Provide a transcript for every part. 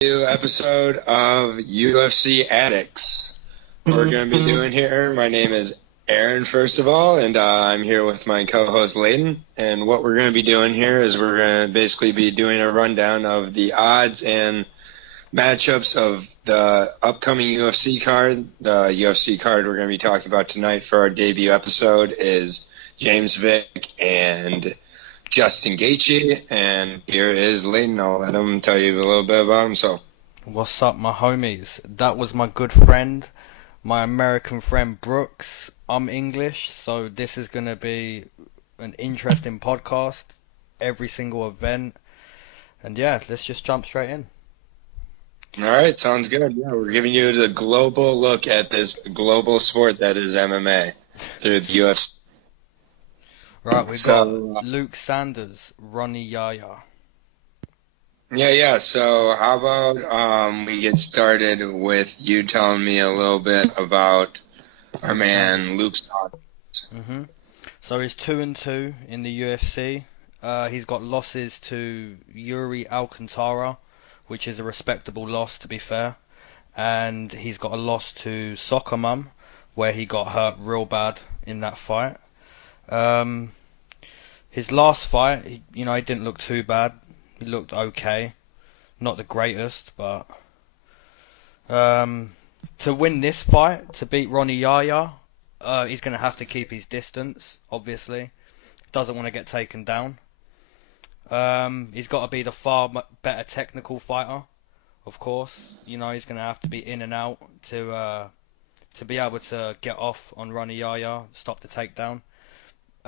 New episode of UFC Addicts. What we're going to be doing here, my name is Aaron, first of all, and I'm here with my co-host Leyton. And what we're going to be doing here is we're going to basically be doing a rundown of the odds and matchups of the upcoming UFC card. The UFC card we're going to be talking about tonight for our debut episode is James Vick and Justin Gaethje, and here is Leyton. I'll let him tell you a little bit about himself. What's up, my homies? That was my good friend, my American friend Brooks. I'm English, so this is going to be an interesting podcast, every single event, and yeah, let's just jump straight in. All right, sounds good. Yeah, we're giving you the global look at this global sport that is MMA through the UFC. Right, we got Luke Sanders, Ronnie Yaya. Yeah. So how about we get started with you telling me a little bit about our man Luke Sanders. So he's 2-2 in the UFC. He's got losses to Iuri Alcantara, which is a respectable loss, to be fair. And he's got a loss to Soccer Mum, where he got hurt real bad in that fight. His last fight, he didn't look too bad. He looked okay. Not the greatest, but to win this fight, to beat Ronnie Yaya, he's going to have to keep his distance, obviously. Doesn't want to get taken down. He's got to be the far better technical fighter, of course. He's going to have to be in and out to be able to get off on Ronnie Yaya, stop the takedown.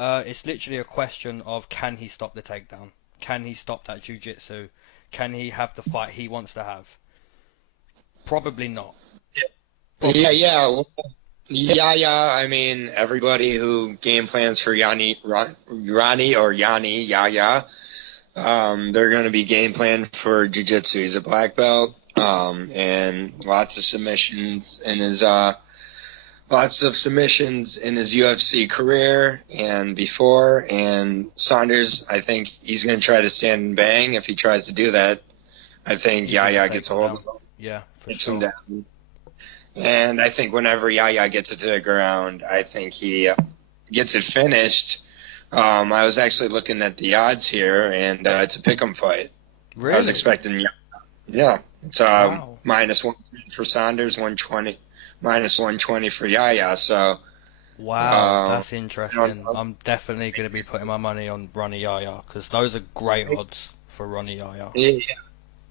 It's literally a question of, can he stop the takedown? Can he stop that jiu-jitsu? Can he have the fight he wants to have? Probably not. Yeah. I mean, everybody who game plans for Ronnie Yaya, they're going to be game planned for jiu-jitsu. He's a black belt, and lots of submissions in his UFC career and before. And Saunders, I think he's going to try to stand and bang. If he tries to do that, I think Yaya gets a hold of him. Yeah, gets him down. And I think whenever Yaya gets it to the ground, I think he gets it finished. I was actually looking at the odds here, and it's a pick'em fight. Really? I was expecting, yeah. It's wow. -1 for Saunders, 120. -120 for Yaya, so... Wow, that's interesting. I'm definitely going to be putting my money on Ronnie Yaya, because those are great odds for Ronnie Yaya. Yeah.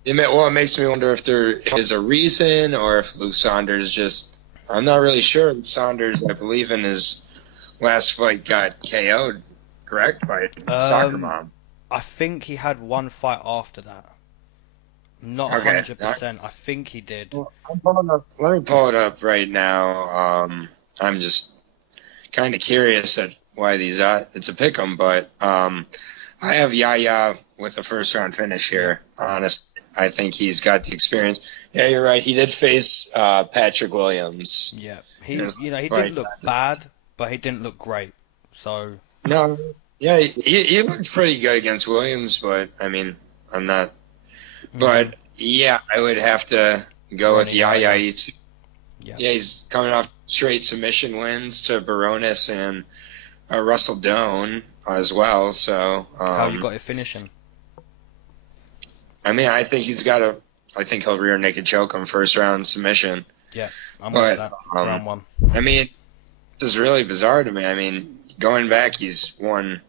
It makes me wonder if there is a reason, or if Luke Saunders just... I'm not really sure. Saunders, I believe, in his last fight got KO'd, correct? By Soccer Mom. I think he had one fight after that. Not 100%. I think he did. Well, let me pull it up right now. I'm just kind of curious at why these it's a pick'em, but I have Yaya with a first round finish here. Honestly, I think he's got the experience. Yeah, you're right. He did face Patrick Williams. Yeah, he didn't look bad, but he didn't look great. So no, yeah, he looked pretty good against Williams, but I mean, I'm not. But, yeah, I would have to go with Yaya. Yeah, he's coming off straight submission wins to Baronis and Russell Doan as well. So how you got it finishing? I mean, I think he'll rear naked choke him first round submission. Yeah, I'm with that. Round one. I mean, this is really bizarre to me. I mean, going back, he's won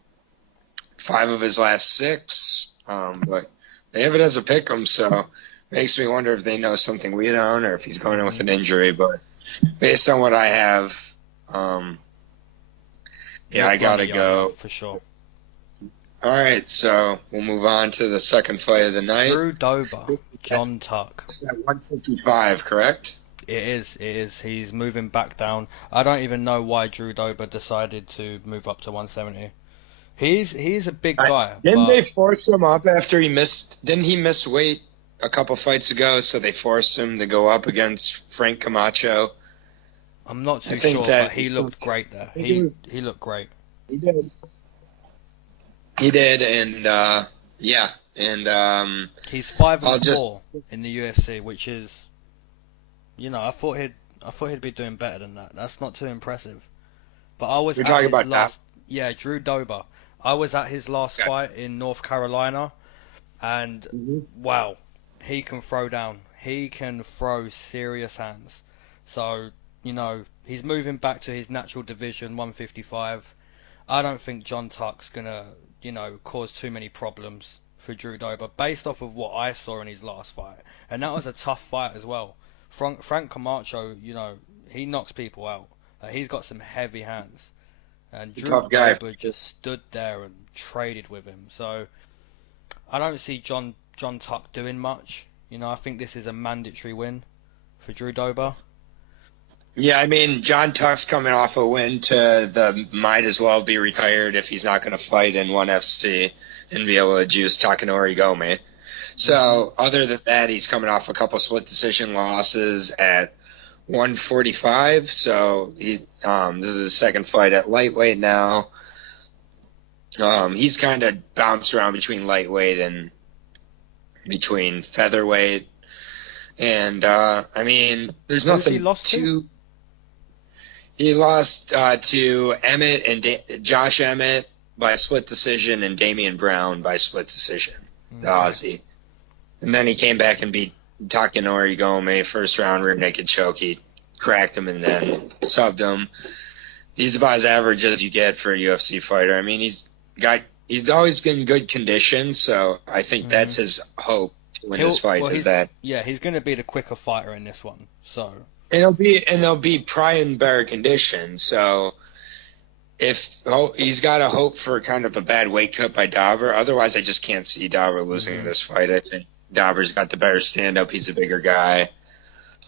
5 of his last 6, but they have it as a pick'em, so makes me wonder if they know something we don't, or if he's going in with an injury. But based on what I have, I gotta go for sure. All right, so we'll move on to the second fight of the night. Drew Dober, John Tuck. It's at 155, correct? It is. He's moving back down. I don't even know why Drew Dober decided to move up to 170. He's a big guy. Didn't they force him up after he missed? Didn't he miss weight a couple fights ago? So they forced him to go up against Frank Camacho. I'm not too sure, but he looked great there. He looked great. He did, and Yeah, and He's 5 I'll and just 4 in the UFC, which is, I thought he'd be doing better than that. That's not too impressive. But I was we're at talking his about that. last, yeah, Drew Dober. I was at his last Okay. fight in North Carolina, and Mhm. wow, he can throw down. He can throw serious hands. So, he's moving back to his natural division, 155. I don't think John Tuck's gonna, cause too many problems for Drew Dober based off of what I saw in his last fight. And that was a tough fight as well. Frank Camacho, he knocks people out. He's got some heavy hands. And Drew Tough guy. Dober just stood there and traded with him. So I don't see John Tuck doing much. I think this is a mandatory win for Drew Dober. Yeah, I mean, John Tuck's coming off a win to the might as well be retired if he's not going to fight in 1FC and be able to juice Takanori Gome. So, other than that, he's coming off a couple split decision losses at 145. So, this is his second fight at lightweight now. He's kind of bounced around between lightweight and between featherweight. And, I mean, there's Who's he nothing lost to? He lost to Emmett and Josh Emmett by split decision and Damian Brown by split decision, the Aussie. And then he came back and beat Takanori Gome, first round rear naked choke. He cracked him and then subbed him. He's about as average as you get for a UFC fighter. I mean, he's always been in good condition, so I think that's his hope to win this fight is that. Yeah, he's going to be the quicker fighter in this one. So. And they'll be probably in better condition. So he's got to hope for kind of a bad weight cut by Dauber. Otherwise, I just can't see Dauber losing this fight. I think Dauber's got the better stand up. He's a bigger guy.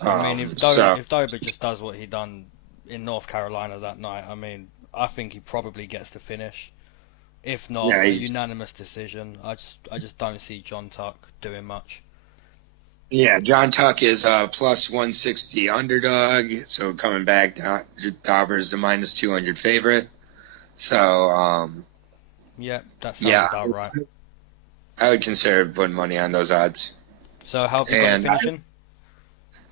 I mean, if Dauber just does what he done in North Carolina that night, I mean, I think he probably gets the finish. If not, a unanimous decision. I just don't see John Tuck doing much. Yeah, John Tuck is plus 160 underdog, so coming back, Dauber's the minus 200 favorite. So, yeah, that sounds about right. I would consider putting money on those odds. So how have you got him finishing?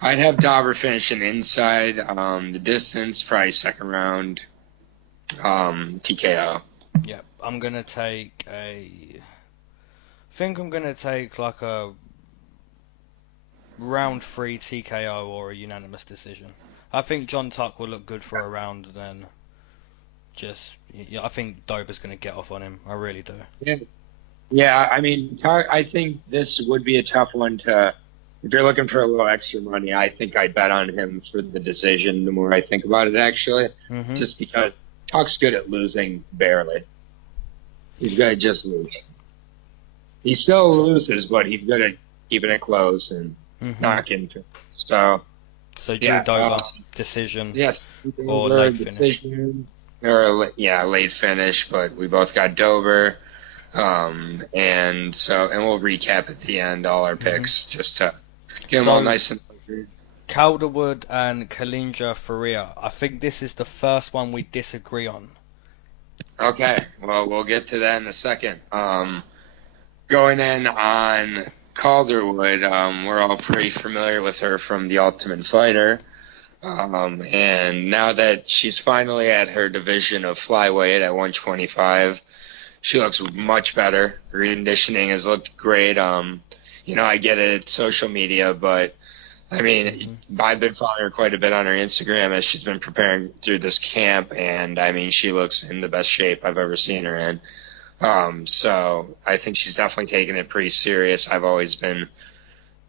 I'd have Dauber finishing inside the distance, probably second round TKO. Yeah, I'm going to take like a round 3 TKO or a unanimous decision. I think John Tuck will look good for a round, and then I think Dober's going to get off on him. I really do. Yeah. I mean, I think this would be a tough one to. If you're looking for a little extra money, I think I'd bet on him for the decision. The more I think about it, actually, just because Tuck's good at losing barely. He's good at just lose. He still loses, but he's good at keeping it close and. Knock into. So Drew Dober decision. Yes, or late finish. Late finish. But we both got Dober, and we'll recap at the end all our picks just to get them all nice and. Calderwood and Kalindra Faria. I think this is the first one we disagree on. Okay, well we'll get to that in a second. Going in on Calderwood, we're all pretty familiar with her from The Ultimate Fighter. And now that she's finally at her division of flyweight at 125, she looks much better. Her conditioning has looked great. I get it, it's social media, but I mean, I've been following her quite a bit on her Instagram as she's been preparing through this camp, and I mean, she looks in the best shape I've ever seen her in. So I think she's definitely taking it pretty serious. I've always been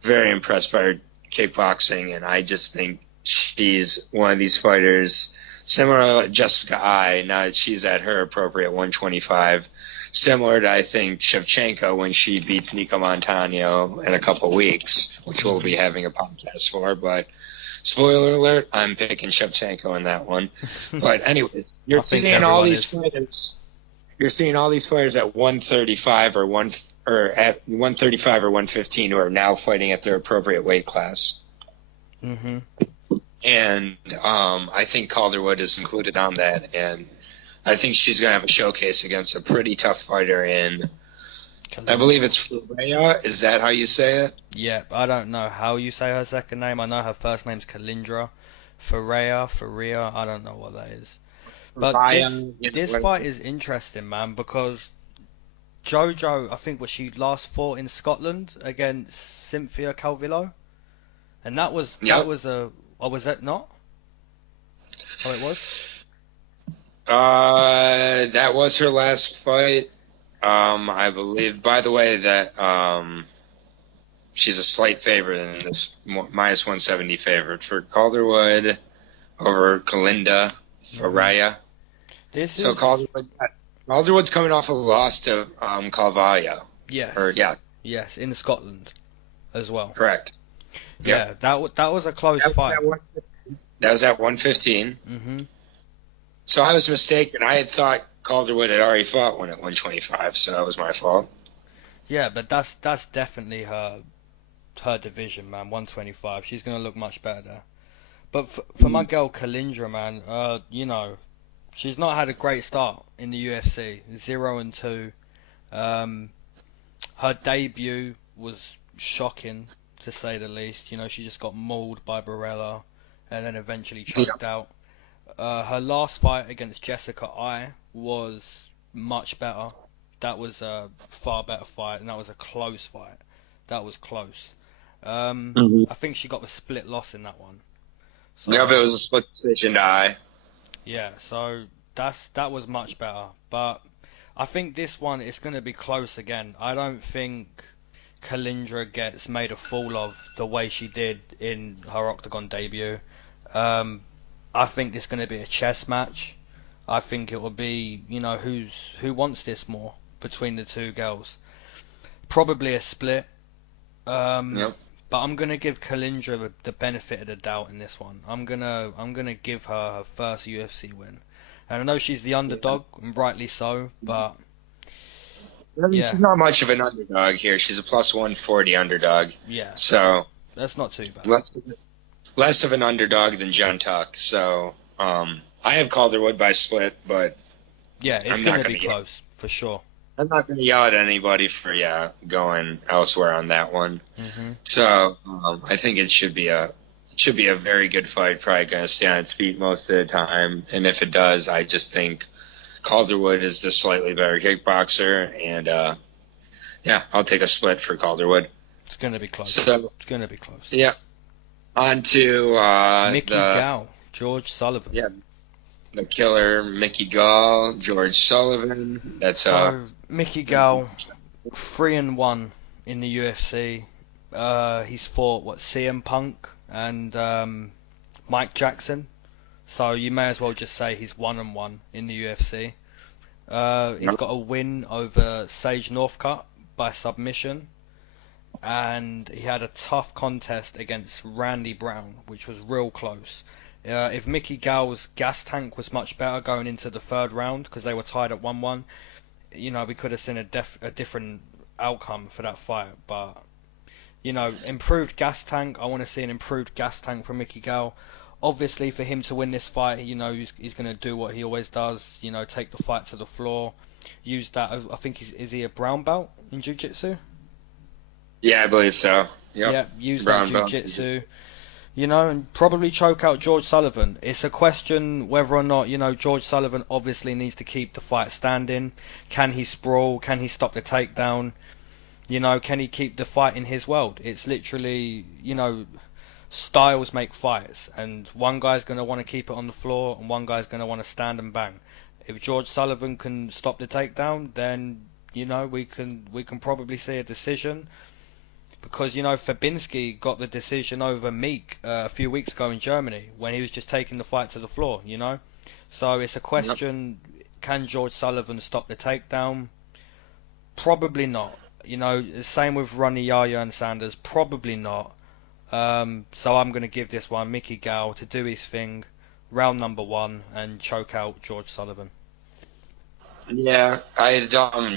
very impressed by her kickboxing, and I just think she's one of these fighters similar to Jessica Ai, now that she's at her appropriate 125, similar to, I think, Shevchenko when she beats Nico Montano in a couple weeks, which we'll be having a podcast for, but spoiler alert, I'm picking Shevchenko in that one. But anyways, you're seeing all these fighters. You're seeing all these fighters at 135 or at 135 or 115 who are now fighting at their appropriate weight class. And I think Calderwood is included on that, and I think she's going to have a showcase against a pretty tough fighter in I believe it's Faria. Is that how you say it? Yeah, I don't know how you say her second name. I know her first name's Kalindra. Faria, I don't know what that is. But Faria. this fight is interesting, man, because Jojo, I think, she last fought in Scotland against Cynthia Calvillo, and that was was that not? Oh, it was. That was her last fight. I believe. By the way, that she's a slight favorite in this minus 170 favorite for Calderwood over Kalinda, Faria. Calderwood's coming off a loss to Calvillo. Yes. Yes, in Scotland as well. Correct. Yeah, that was a close fight. That was at 115. Mm-hmm. So I was mistaken. I had thought Calderwood had already fought one at 125, so that was my fault. Yeah, but that's definitely her division, man. 125. She's gonna look much better there. But for my girl Kalindra, man, she's not had a great start in the UFC. 0-2. Her debut was shocking, to say the least. She just got mauled by Barella and then eventually choked out. Her last fight against Jessica I was much better. That was a far better fight, and that was a close fight. That was close. I think she got the split loss in that one. So, it was a split decision to I. Yeah, so that was much better. But I think this one is going to be close again. I don't think Kalindra gets made a fool of the way she did in her Octagon debut. I think it's going to be a chess match. I think it will be, who wants this more between the two girls. Probably a split. But I'm gonna give Kalindra the benefit of the doubt in this one. I'm gonna give her first UFC win. And I know she's the underdog, and rightly so, but she's not much of an underdog here. She's a plus 140 underdog. Yeah. So that's not too bad. Less of an underdog than John Tuck. So I have Calderwood by split, but yeah, it's gonna be close for sure. I'm not going to yell at anybody for going elsewhere on that one. Mm-hmm. So I think it should be a very good fight. Probably going to stay on its feet most of the time, and if it does, I just think Calderwood is the slightly better kickboxer, and I'll take a split for Calderwood. It's going to be close. It's going to be close. Yeah. On to Mickey Gall, George Sullivan. Yeah. The killer, Mickey Gall, George Sullivan. That's Mickey Gall, 3-1 in the UFC. He's fought CM Punk and Mike Jackson. So you may as well just say he's 1-1 in the UFC. He's got a win over Sage Northcutt by submission, and he had a tough contest against Randy Brown, which was real close. If Mickey Gall's gas tank was much better going into the third round, because they were tied at 1-1, we could have seen a different outcome for that fight. But, improved gas tank. I want to see an improved gas tank from Mickey Gall. Obviously, for him to win this fight, he's going to do what he always does. Take the fight to the floor. Use that. I think is he a brown belt in jiu-jitsu? Yeah, I believe so. Yep. Yeah, use that jiu-jitsu. And probably choke out George Sullivan. It's a question whether or not, George Sullivan obviously needs to keep the fight standing. Can he sprawl? Can he stop the takedown? Can he keep the fight in his world? It's literally, styles make fights, and one guy's going to want to keep it on the floor, and one guy's going to want to stand and bang. If George Sullivan can stop the takedown, then, we can probably see a decision. Because, Fabinski got the decision over Meek a few weeks ago in Germany when he was just taking the fight to the floor, So it's a question, can George Sullivan stop the takedown? Probably not. Same with Ronnie Yaya and Sanders, probably not. So I'm going to give this one Mickey Gall to do his thing, round number 1, and choke out George Sullivan. Yeah,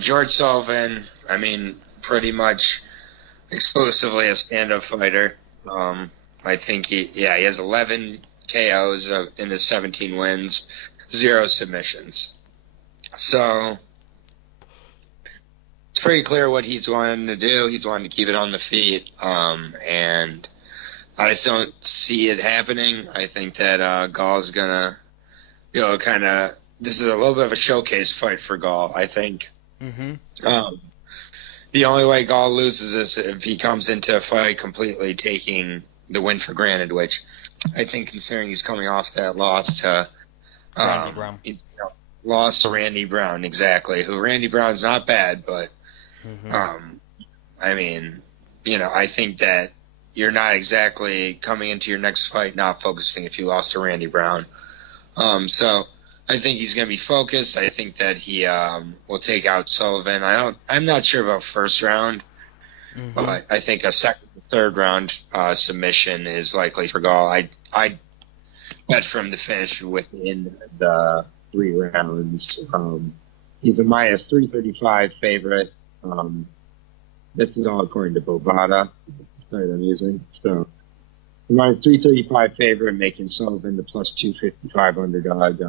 George Sullivan, pretty much exclusively a stand-up fighter. I think he has 11 KOs in his 17 wins, 0 submissions. So, as pretty clear what he's wanting to do. He's wanting to keep it on the feet, and I just don't see it happening. I think that Gall's gonna, kind of. This is a little bit of a showcase fight for Gall. I think. The only way Gall loses is if he comes into a fight completely taking the win for granted, which I think, considering he's coming off that loss to Randy Brown. Lost to Randy Brown, exactly. Who Randy Brown's not bad, but I mean, I think that you're not exactly coming into your next fight not focusing if you lost to Randy Brown. So I think he's going to be focused. I think that he will take out Sullivan. I'm not sure about first round, but I think a second, third round submission is likely for Gall. I bet for him to finish within the 3 rounds. He's a minus 335 favorite. This is all according to Bovada. Sorry, I'm using. So, minus 335 favorite, making Sullivan the plus 255 underdog.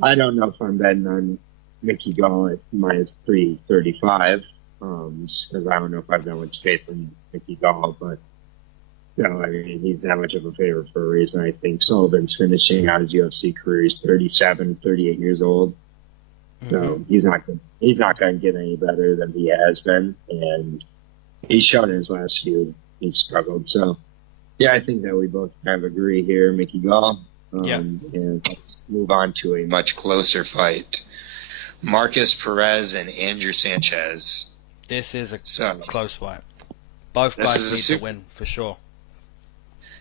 I don't know if I'm betting on Mickey Gall at minus 335, because I don't know if I've that much faith in Mickey Gall, but he's that much of a favorite for a reason. I think Sullivan's finishing out his UFC career. He's 37, 38 years old. So he's not going to get any better than he has been, and he's shown in his last few he's struggled. So, yeah, I think that we both kind of agree here, Mickey Gall. And let's move on to a much closer fight. Marcus Perez and Andrew Sanchez. This is a close fight. Both guys need to win, for sure.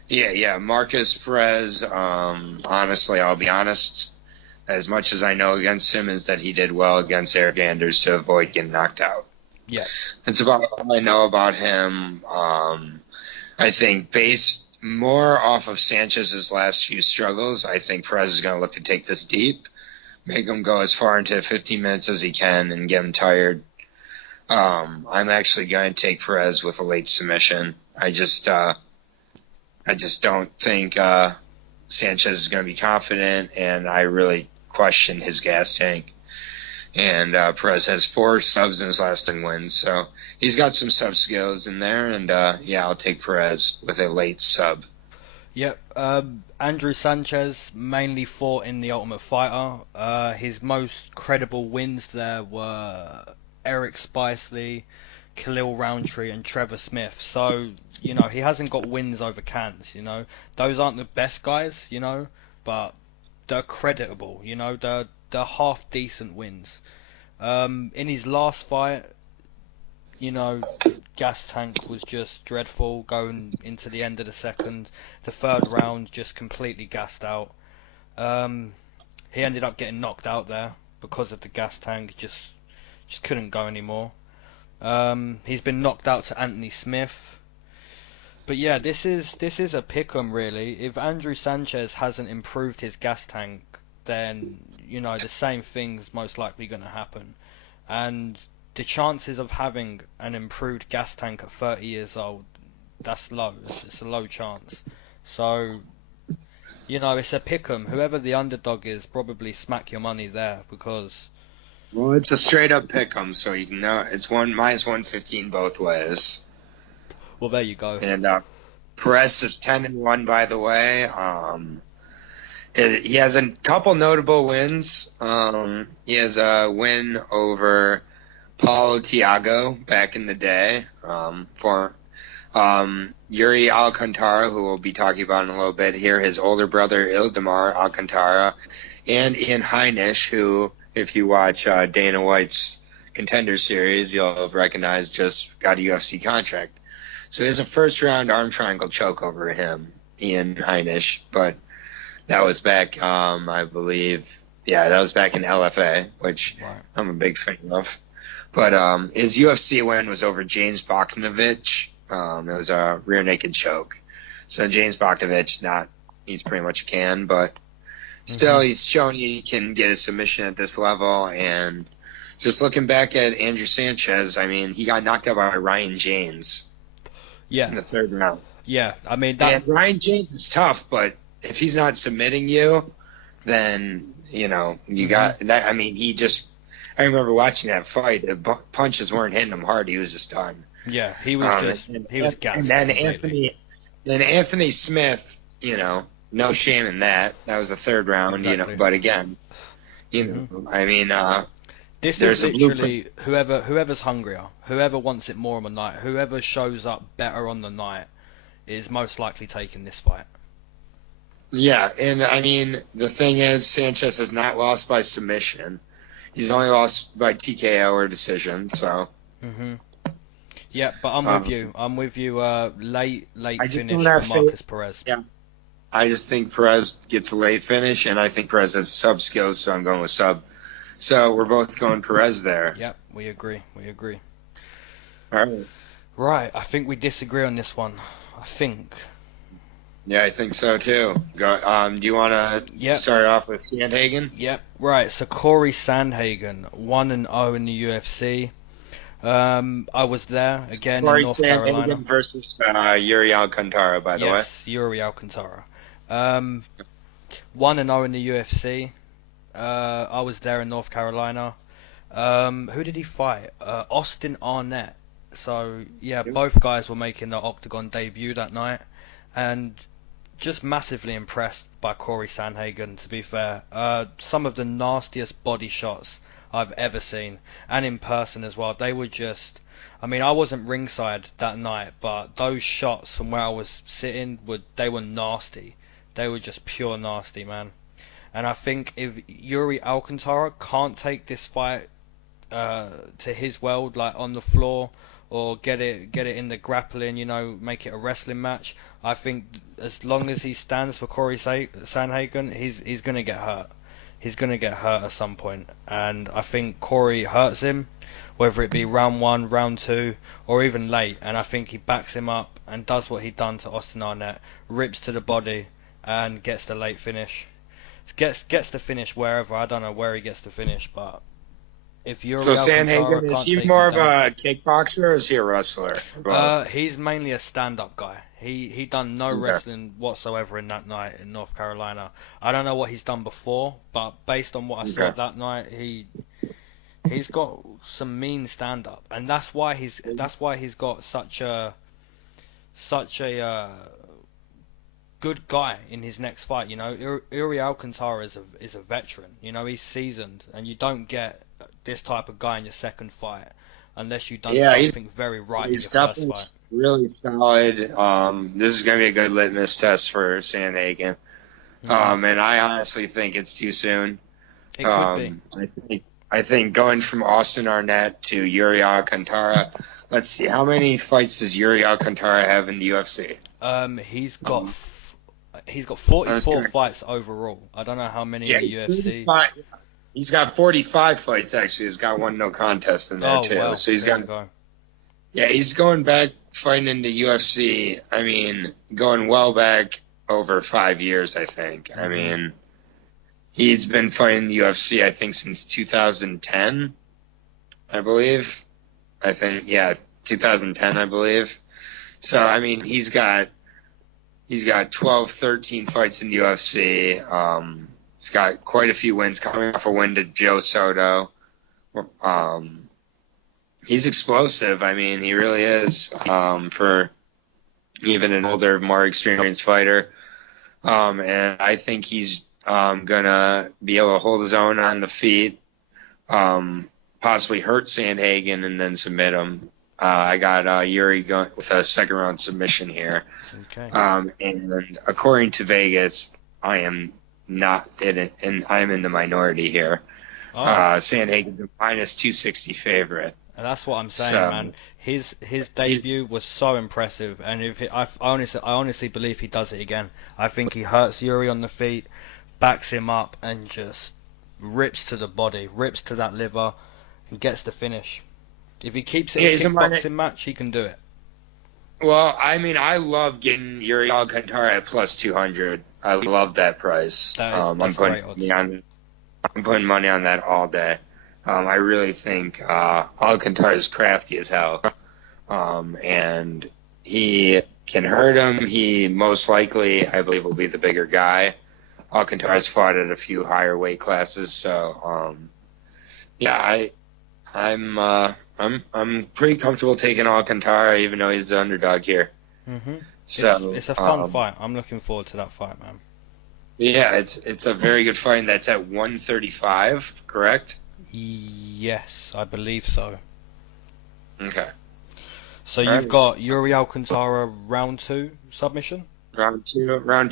Yeah. Marcus Perez, honestly, I'll be honest, as much as I know against him is that he did well against Eric Anders to avoid getting knocked out. Yeah. That's about all I know about him. I think based more off of Sanchez's last few struggles, I think Perez is going to look to take this deep, make him go as far into 15 minutes as he can and get him tired. I'm actually going to take Perez with a late submission. I just don't think Sanchez is going to be confident, and I really question his gas tank. And Perez has 4 subs in his last 10 wins, so he's got some sub skills in there. And I'll take Perez with a late sub. Yep. Andrew Sanchez mainly fought in the Ultimate Fighter. His most credible wins there were Eric Spicely, Khalil Roundtree, and Trevor Smith. So he hasn't got wins over cans. Those aren't the best guys. But they're creditable. They're half decent wins. In his last fight, gas tank was just dreadful going into the end of the second. The third round just completely gassed out. He ended up getting knocked out there because of the gas tank. Just couldn't go anymore. He's been knocked out to Anthony Smith. But yeah, this is a pick'em really. If Andrew Sanchez hasn't improved his gas tank, then the same thing's most likely going to happen. And the chances of having an improved gas tank at 30 years old, that's low. It's a low chance. So, it's a pick'em. Whoever the underdog is, probably smack your money there because. Well, it's a straight up pick'em, so you can know it's minus 115 both ways. Well, there you go. And Perez is 10-1, by the way. He has a couple notable wins. He has a win over Paulo Thiago back in the day for Iuri Alcantara, who we'll be talking about in a little bit here, his older brother Ildemar Alcantara, and Ian Heinisch, who, if you watch Dana White's Contender Series, you'll have recognized just got a UFC contract. So he has a first-round arm triangle choke over him, Ian Heinisch, but that was back, I believe, that was back in LFA, which I'm a big fan of. But his UFC win was over James Bogdanovich. It was a rear naked choke. So James Bogdanovich, he's pretty much a can, but still he's shown he can get a submission at this level. And just looking back at Andrew Sanchez, I mean, he got knocked out by Ryan James in the third round. Yeah, I mean, and Ryan James is tough, but if he's not submitting you, then, you got that. I mean, he just I remember watching that fight. The punches weren't hitting him hard. He was just done. Yeah, he was gassed. And then Anthony Smith, no shame in that. That was the third round, Exactly. But again, I mean, this there's is a literally whoever's hungrier, whoever wants it more on the night, whoever shows up better on the night is most likely taking this fight. Yeah, and I mean, the thing is, Sanchez has not lost by submission. He's only lost by TKO or decision, so. Yeah, but I'm with you. I'm with you. Late finish for Marcus Perez. Yeah. I just think Perez gets a late finish, and I think Perez has sub skills, so I'm going with sub. So we're both going Perez there. Yep, we agree. All right. Right, I think we disagree on this one. I think. Yeah, I think so too. Do you want to start off with Sandhagen? Yep. Right. So Cory Sandhagen, 1-0 in the UFC. I was there again in North Carolina. Versus Iuri Alcantara, by the way. Yes, Iuri Alcantara. 1-0 in the UFC. I was there in North Carolina. Who did he fight? Austin Arnett. So yeah, both guys were making their octagon debut that night, and just massively impressed by Cory Sandhagen, to be fair. Some of the nastiest body shots I've ever seen, and in person as well. They were just, I mean, I wasn't ringside that night, but those shots from where I was sitting, they were nasty. They were just pure nasty, man. And I think if Iuri Alcantara can't take this fight to his world, like on the floor, or get it in the grappling, make it a wrestling match, I think as long as he stands for Cory Sandhagen, he's gonna get hurt. He's gonna get hurt at some point, and I think Cory hurts him, whether it be round 1, round 2, or even late. And I think he backs him up and does what he done to Austin Arnett, rips to the body, and gets the late finish. Gets the finish wherever. I don't know where he gets the finish, but if you're Sandhagen, is he more of a kickboxer or is he a wrestler? He's mainly a stand-up guy. He done no wrestling whatsoever in that night in North Carolina. I don't know what he's done before, but based on what I saw that night, he's got some mean stand-up, and that's why he's got such a good guy in his next fight. Iuri Alcantara is a veteran. He's seasoned, and you don't get this type of guy in your second fight unless you've done something very right in your first fight. Really solid. This is going to be a good litmus test for Sandhagen. And I honestly think it's too soon. It could be. I think going from Austin Arnett to Iuri Alcantara, let's see, how many fights does Iuri Alcantara have in the UFC? He's got 44 fights overall. I don't know how many in the UFC. He's got 45 fights, actually. He's got one no contest in there, too. Well, so he's got... Yeah, he's going back fighting in the UFC. I mean, going well back over 5 years, I think. I mean, he's been fighting the UFC, I think, since 2010, I believe. 2010, I believe. So, I mean, he's got 12, 13 fights in the UFC. He's got quite a few wins, coming off a win to Joe Soto. He's explosive. I mean, he really is, for even an older, more experienced fighter. And I think he's going to be able to hold his own on the feet, possibly hurt Sandhagen and then submit him. I got Iuri going with a second-round submission here. Okay. And according to Vegas, I am not in it, and I'm in the minority here. Oh. Sandhagen's a minus 260 favorite. And that's what I'm saying, man. His debut was so impressive, and I honestly believe he does it again. I think he hurts Iuri on the feet, backs him up, and just rips to the body, rips to that liver, and gets the finish. If he keeps it in a kickboxing match, he can do it. Well, I mean, I love getting Iuri Alcantara at plus 200. I love that price. I'm putting money on that all day. I really think Alcantara is crafty as hell, and he can hurt him. He most likely, I believe, will be the bigger guy. Alcantara's fought at a few higher weight classes, so Yeah, I'm pretty comfortable taking Alcantara, even though he's the underdog here. Mhm. So, It's a fun fight. I'm looking forward to that fight, man. yeah, it's a very good fight, and that's at 135, correct? Yes, I believe so. Okay. So All you've right. got Iuri Alcantara round two submission. Round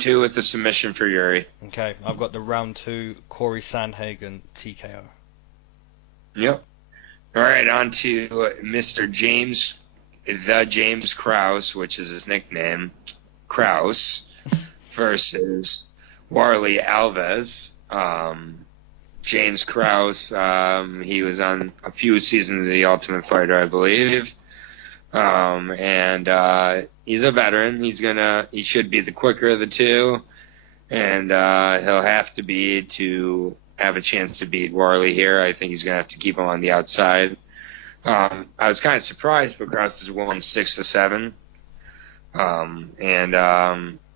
two with the submission for Yuri. Okay, I've got the round two Cory Sandhagen TKO. Yep. All right, on to Mr. James Krause, which is his nickname, Krause, versus Warley Alves. James Krause, he was on a few seasons of The Ultimate Fighter, I believe. And he's a veteran. He should be the quicker of the two, and he'll have to have a chance to beat Warley here. I think he's gonna have to keep him on the outside. I was kind of surprised, but Krause has won 6 to 7.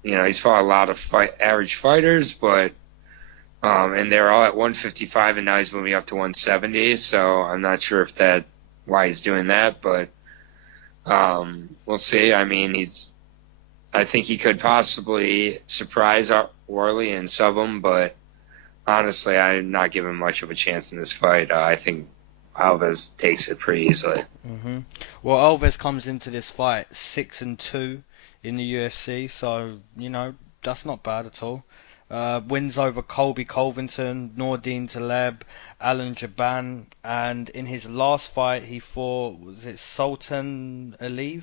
He's fought a lot of average fighters, but and they're all at 155, and now he's moving up to 170. So I'm not sure why he's doing that, but we'll see. I mean, I think he could possibly surprise Warley and sub him, but honestly, I'm not giving much of a chance in this fight. I think Alves takes it pretty easily. Well, Alves comes into this fight 6-2 in the UFC, so that's not bad at all. Wins over Colby Covington, Nordine Taleb, Alan Jaban, and in his last fight he fought, was it Sultan Aliyev?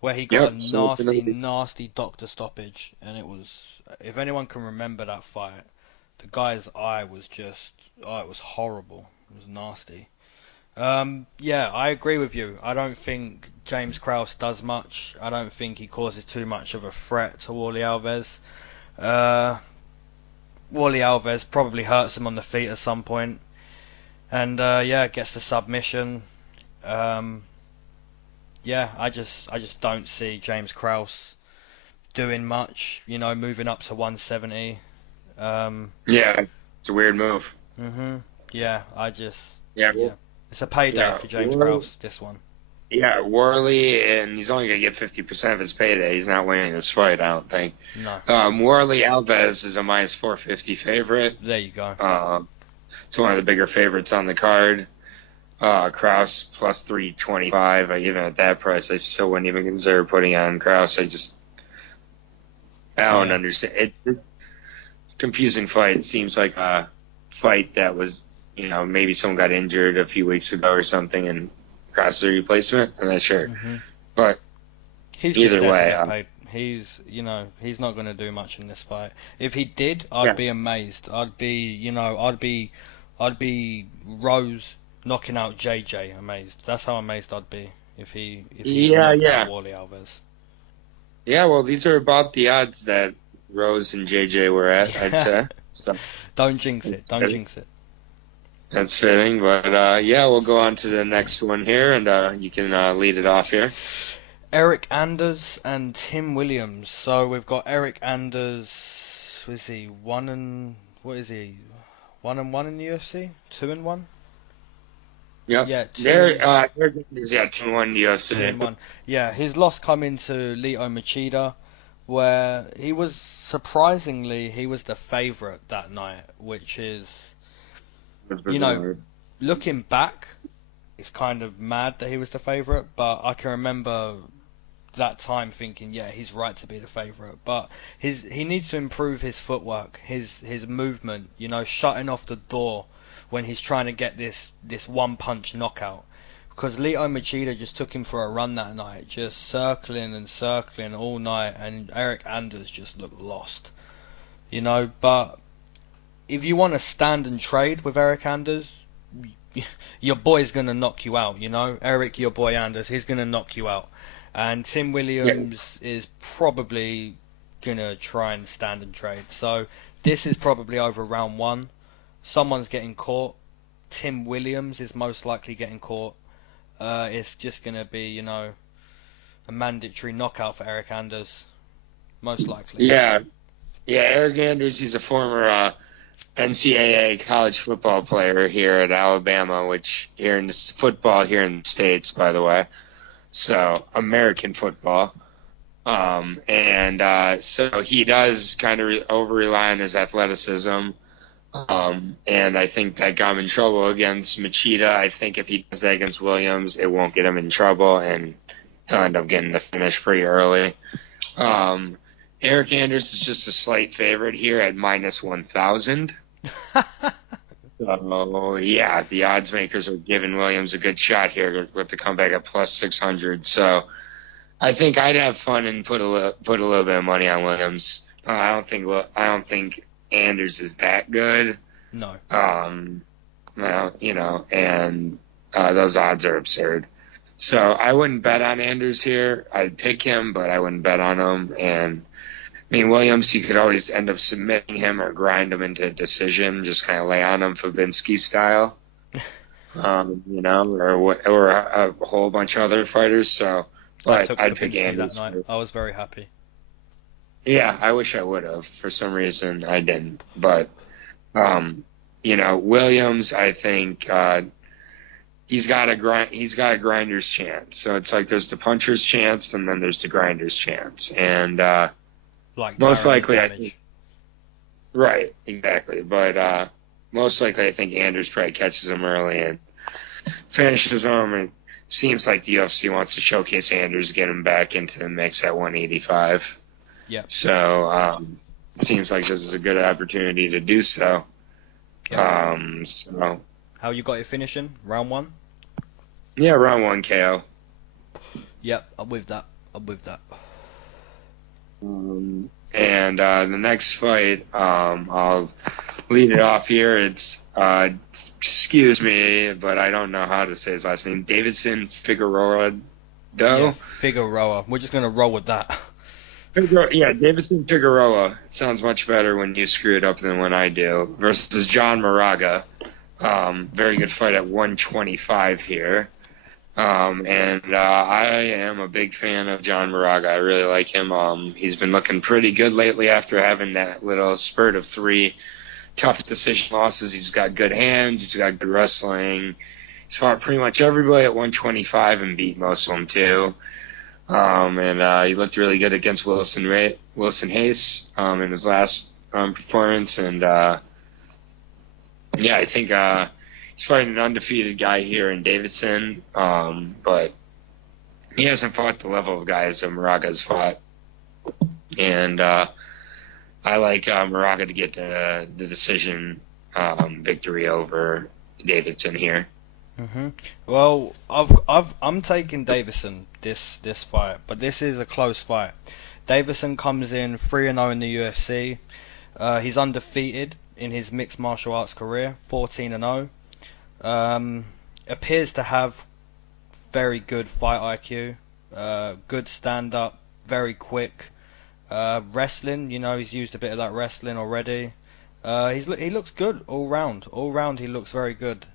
Where he got Yep. a So nasty doctor stoppage, and it was, if anyone can remember that fight, the guy's eye was just, oh, it was horrible. It was nasty. Yeah, I agree with you. I don't think James Krause does much. I don't think he causes too much of a threat to Wally Alves. Uh, Wally Alves probably hurts him on the feet at some point, and yeah, gets the submission. Um, yeah, I just don't see James Krause doing much. Moving up to 170. yeah, it's a weird move. Yeah, I just Yeah. yeah, it's a payday Yeah. for James Krause. This one. Yeah, Warley, and he's only going to get 50% of his payday. He's not winning this fight, I don't think. No. Warley Alves is a minus 450 favorite. There you go. It's one of the bigger favorites on the card. Krause plus 325. Even at that price, I still wouldn't even consider putting on Krause. I don't understand. It's a confusing fight. It seems like a fight that was, maybe someone got injured a few weeks ago or something, and Krause is a replacement. I'm not sure. But He's either just there way, to get paid. He's not going to do much in this fight. If he did, I'd be amazed. I'd be Rose knocking out JJ amazed. That's how amazed I'd be if he knocked out Wally Alves. Yeah, well, these are about the odds that Rose and JJ were at, I'd say. So Don't jinx it. Don't jinx it. that's fitting. But yeah, we'll go on to the next one here, and you can lead it off here. Eric Anders and Tim Williams. So we've got Eric Anders. Is he what is he? 1-1 in the UFC? 2-1? Yep. Yeah, There, 2-1 UFC. 2-1. Yeah, his loss come into Leyton Machida, where he was surprisingly he was the favourite that night, which is, looking back, it's kind of mad that he was the favourite, but I can remember that time thinking, yeah, he's right to be the favourite, but he needs to improve his footwork, his movement, shutting off the door when he's trying to get this one punch knockout, because Leyton Machida just took him for a run that night, just circling and circling all night, and Eric Anders just looked lost, but if you want to stand and trade with Eric Anders, your boy's gonna knock you out, Eric, your boy Anders, he's gonna knock you out. And Tim Williams is probably going to try and stand and trade. So this is probably over round 1. Someone's getting caught. Tim Williams is most likely getting caught. It's just going to be, a mandatory knockout for Eric Anders. Most likely. Yeah. Yeah, Eric Anders, he's a former NCAA college football player here at Alabama, which here in football here in the States, by the way. So American football. So he does kind of over rely on his athleticism. And I think that got him in trouble against Machida. I think if he does that against Williams, it won't get him in trouble, and he'll end up getting the finish pretty early. Eric Anders is just a slight favorite here at minus 1,000. So, yeah, the odds makers are giving Williams a good shot here with the comeback at plus 600. So I think I'd have fun and put a little bit of money on Williams. I don't think Anders is that good. No. Well, and those odds are absurd. So I wouldn't bet on Anders here. I'd pick him, but I wouldn't bet on him. And Williams, you could always end up submitting him or grind him into a decision, just kind of lay on him Fabinsky style, or a whole bunch of other fighters. So, but I'd pick Anders. That night. I was very happy. Yeah, I wish I would have. For some reason, I didn't. But, Williams, I think he's got a grinder's chance. So it's like there's the puncher's chance, and then there's the grinder's chance, and most likely, right, exactly. But most likely, I think Anders probably catches him early and finishes him. It seems like the UFC wants to showcase Anders, get him back into the mix at 185. Yeah. So seems like this is a good opportunity to do so. Yeah. So how you got it finishing? Round 1? Yeah, round 1 KO. Yep, I'm with that. And the next fight, I'll lead it off here. It's excuse me, but I don't know how to say his last name. Deiveson Figueiredo. Yeah, Figueroa. We're just gonna roll with that. Yeah, Deiveson Figueroa. It sounds much better when you screw it up than when I do. Versus John Moraga. Very good fight at 125 here. I am a big fan of John Moraga. I really like him. He's been looking pretty good lately after having that little spurt of 3 tough decision losses. He's got good hands. He's got good wrestling. He's fought pretty much everybody at 125 and beat most of them too. He looked really good against Wilson Hayes in his last performance. And I think he's fighting an undefeated guy here in Deiveson, but he hasn't fought the level of guys that Moraga's fought. And I like Moraga to get the decision victory over Deiveson here. Mm-hmm. Well, I'm taking Deiveson this fight, but this is a close fight. Deiveson comes in 3-0 in the UFC. He's undefeated in his mixed martial arts career, 14-0. Appears to have very good fight IQ, good stand-up, very quick. Wrestling, he's used a bit of that wrestling already. He looks good all round. All round, he looks very good.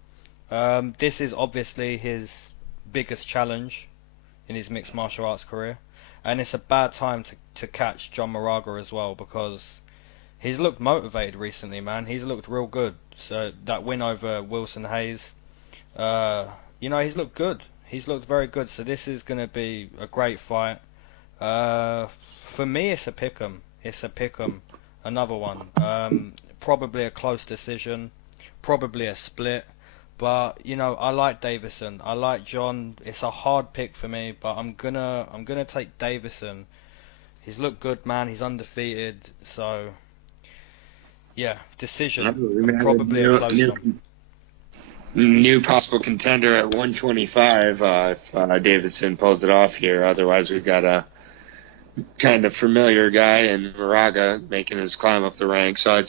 This is obviously his biggest challenge in his mixed martial arts career, and it's a bad time to catch John Moraga as well, because he's looked motivated recently, man. He's looked real good. So that win over Wilson Hayes, he's looked good. He's looked very good. So this is going to be a great fight. For me, it's a pick'em. Another one. Probably a close decision. Probably a split. But I like Deiveson. I like John. It's a hard pick for me, but I'm gonna take Deiveson. He's looked good, man. He's undefeated. So yeah, decision. Probably a close one. New possible contender at 125 if Deiveson pulls it off here. Otherwise, we've got a kind of familiar guy in Moraga making his climb up the ranks. So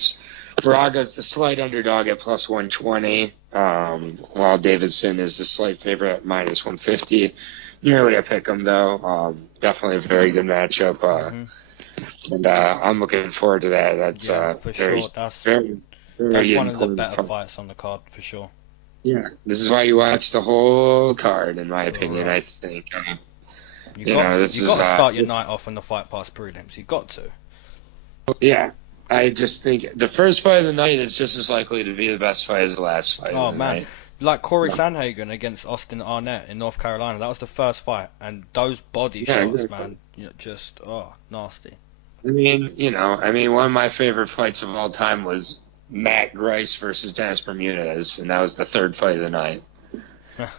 Moraga's the slight underdog at plus 120, while Deiveson is the slight favorite at minus 150. Nearly a pick'em though. Definitely a very good matchup. And I'm looking forward to that. That's very that's one of the better fights on the card for sure. Yeah, this is why you watch the whole card, in my opinion. Right. I think. You got to start your night off on the Fight Pass prelims. You got to. Yeah, I just think the first fight of the night is just as likely to be the best fight as the last fight Oh of the man, night. like Cory Sandhagen against Austin Arnett in North Carolina. That was the first fight, and those body Yeah, shots, exactly. man, just nasty. I mean, one of my favorite fights of all time was Matt Grice versus Dennis Bermudez, and that was the third fight of the night.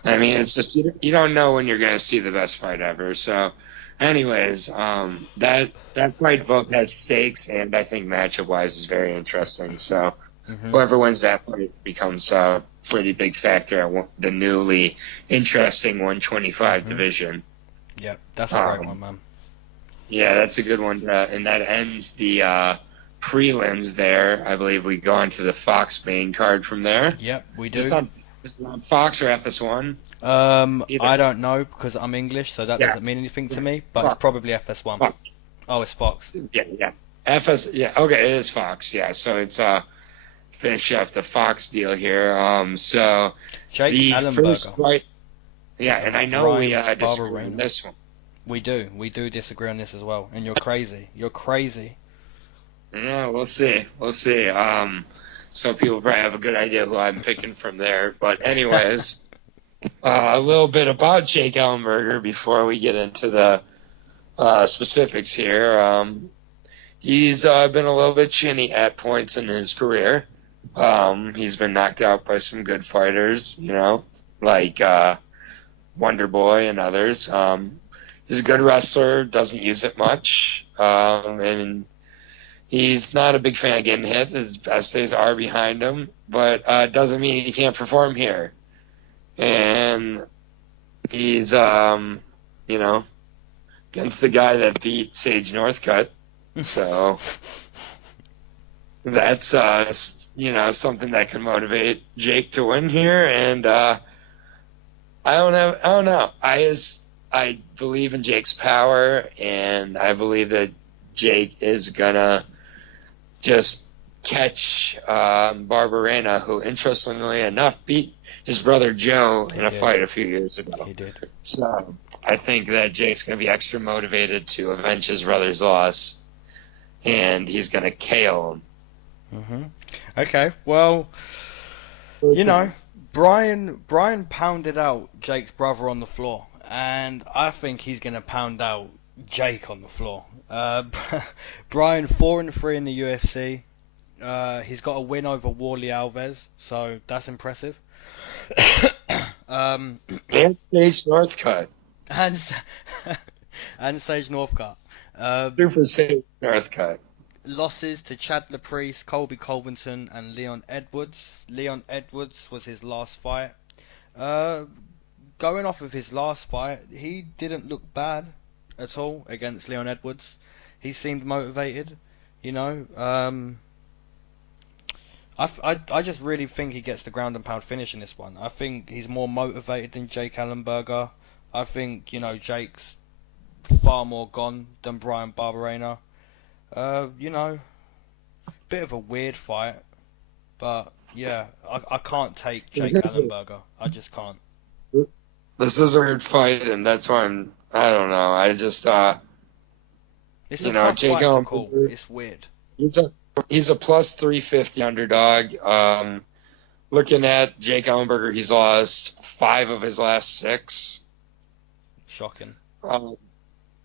I mean, it's just you don't know when you're going to see the best fight ever. So, anyways, that fight both has stakes, and I think matchup wise is very interesting. So, whoever wins that fight becomes a pretty big factor at the newly interesting 125 division. Yep, that's a great one, man. Yeah, that's a good one, and that ends the prelims there. I believe we go on to the Fox main card from there. Yep, we do. Is this on Fox or FS1? I don't know because I'm English, so that doesn't mean anything to me. But it's probably FS1. Fox. Oh, it's Fox. Yeah. Okay, it is Fox. Yeah, so it's finish up the Fox deal here. So Jake the Ellenberger. first fight. Yeah, and I know we disagree Barbarina. on this one. We do disagree on this as well, and you're crazy. You're crazy. Yeah, we'll see. Some people probably have a good idea who I'm picking from there. But anyways, a little bit about Jake Ellenberger before we get into the specifics here. He's been a little bit chinny at points in his career. He's been knocked out by some good fighters, like Wonder Boy and others. He's a good wrestler, doesn't use it much, and he's not a big fan of getting hit. His best days are behind him, but doesn't mean he can't perform here. And he's, against the guy that beat Sage Northcutt. So that's, something that can motivate Jake to win here. And I don't know. I believe in Jake's power, and I believe that Jake is gonna just catch Barbarina, who, interestingly enough, beat his brother Joe in a fight a few years ago. He did. So I think that Jake's gonna be extra motivated to avenge his brother's loss, and he's gonna KO him. Okay, well, Bryan pounded out Jake's brother on the floor, and I think he's going to pound out Jake on the floor. Bryan 4-3 in the UFC. He's got a win over Warley Alves, so that's impressive. And Sage Northcutt. And Sage Northcutt. Super Sage Northcutt. Losses to Chad Laprice, Colby Covington, and Leon Edwards. Leon Edwards was his last fight. Going off of his last fight, he didn't look bad at all against Leon Edwards. He seemed motivated, I just really think he gets the ground and pound finish in this one. I think he's more motivated than Jake Ellenberger. I think, Jake's far more gone than Bryan Barbarina. Bit of a weird fight, but yeah, I can't take Jake Ellenberger. I just can't. This is a weird fight, and that's why I don't know. I just, it's a tough Jake fight to call. It's weird. He's a plus 350 underdog. Looking at Jake Ellenberger, he's lost 5 of his last 6. Shocking.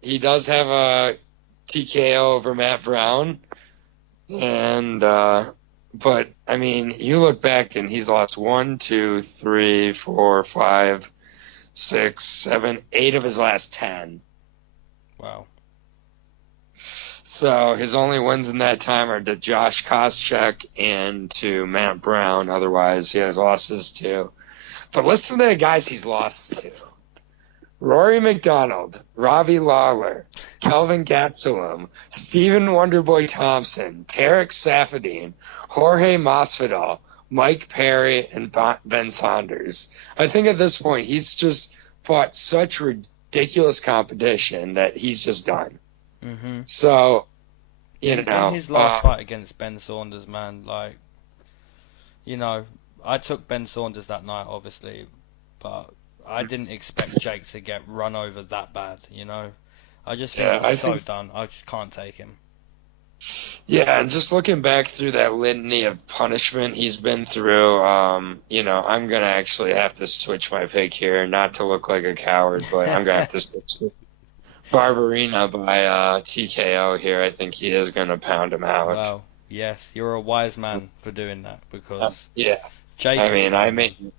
He does have a TKO over Matt Brown, and but I mean, you look back and he's lost 1, 2, 3, 4, 5, 6, 7, 8 of his last 10. Wow. So his only wins in that time are to Josh Koscheck and to Matt Brown. Otherwise, he has losses too. But listen to the guys he's lost to: Rory McDonald, Ravi Lawler, Kelvin Gastelum, Stephen Wonderboy Thompson, Tarek Safadine, Jorge Masvidal, Mike Perry, and Ben Saunders. I think at this point he's just fought such ridiculous competition that he's just done. Mm-hmm. So, in his last fight against Ben Saunders, man, I took Ben Saunders that night, obviously, but I didn't expect Jake to get run over that bad, I just think he's so done. I just can't take him. Yeah, and just looking back through that litany of punishment he's been through, I'm going to actually have to switch my pick here, not to look like a coward, but I'm going to have to switch to Barbarina by TKO here. I think he is going to pound him out. Wow. Yes, you're a wise man for doing that because Yeah. Jake I is mean, coming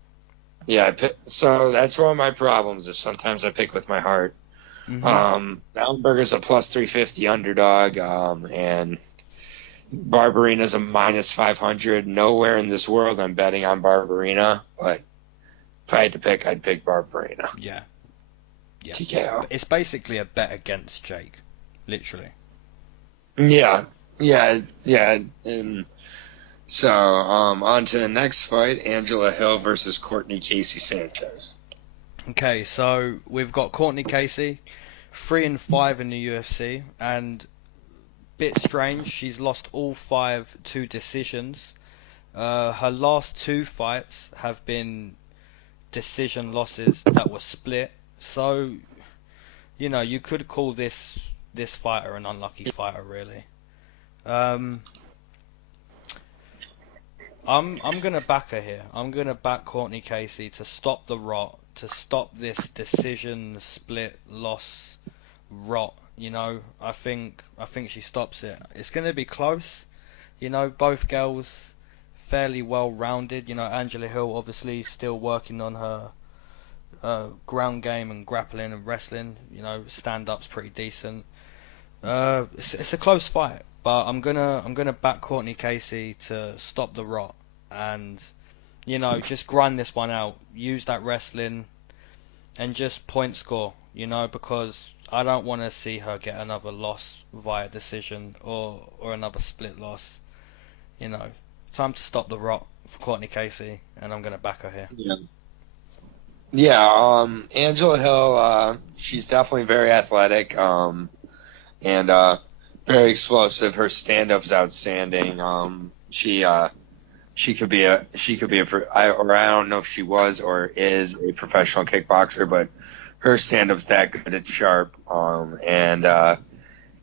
on. so that's one of my problems is sometimes I pick with my heart. Mhm. Ellenberger's a plus 350 underdog, and Barbarina's a minus 500. Nowhere in this world I'm betting on Barbarina, but if I had to pick, I'd pick Barbarina. Yeah. Yeah. TKO. It's basically a bet against Jake, literally. Yeah, yeah. And so on to the next fight, Angela Hill versus Courtney Casey Sanchez. Okay, so we've got Courtney Casey, 3-5 in the UFC, and bit strange. She's lost all 5 to decisions. Her last 2 fights have been decision losses that were split. So, you could call this fighter an unlucky fighter, really. Um, I'm gonna back her here. I'm gonna back Courtney Casey to stop the rot, to stop this decision split loss rot. I think she stops it. It's gonna be close. Both girls fairly well rounded. Angela Hill obviously still working on her ground game and grappling and wrestling. Stand up's pretty decent. It's a close fight, but I'm gonna back Courtney Casey to stop the rot and just grind this one out. Use that wrestling and just point score. Because I don't want to see her get another loss via decision or another split loss. Time to stop the rot for Courtney Casey, and I'm gonna back her here. Yeah. Yeah, Angela Hill, she's definitely very athletic, and very explosive. Her stand-up's outstanding. She could be I don't know if she was or is a professional kickboxer, but her stand-up's that good. It's sharp. And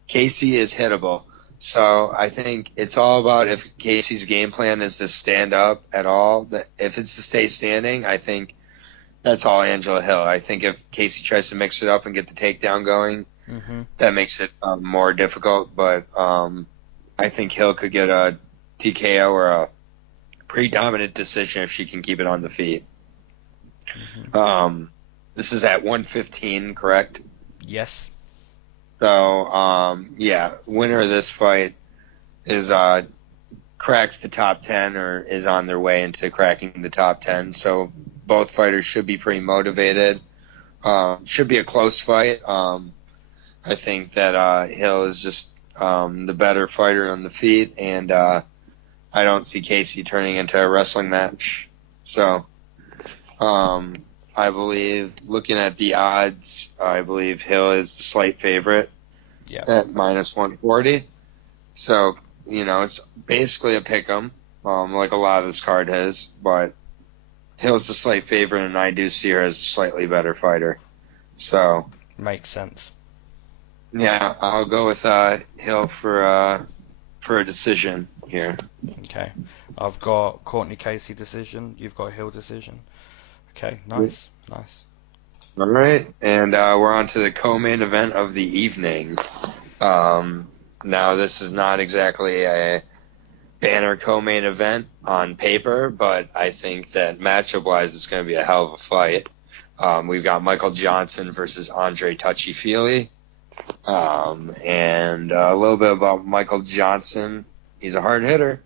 Casey is hittable. So I think it's all about if Casey's game plan is to stand up at all. If it's to stay standing, I think that's all Angela Hill. I think if Casey tries to mix it up and get the takedown going, that makes it more difficult. But I think Hill could get a TKO or a predominant decision if she can keep it on the feet. This is at 115, correct? Yes. So, winner of this fight is cracks the top 10 or is on their way into cracking the top 10. So both fighters should be pretty motivated. Should be a close fight. I think that Hill is just the better fighter on the feet, and I don't see Casey turning into a wrestling match. So I believe, looking at the odds, I believe Hill is the slight favorite at minus 140. So, it's basically a pick 'em, like a lot of this card has, but Hill's the slight favorite, and I do see her as a slightly better fighter. So makes sense. Yeah, I'll go with Hill for a decision here. Okay, I've got Courtney Casey decision. You've got Hill decision. Okay, nice. All right, and we're on to the co-main event of the evening. Now, this is not exactly a banner co-main event on paper, but I think that matchup-wise, it's going to be a hell of a fight. We've got Michael Johnson versus Andre Touchy-Fili. And a little bit about Michael Johnson. He's a hard hitter.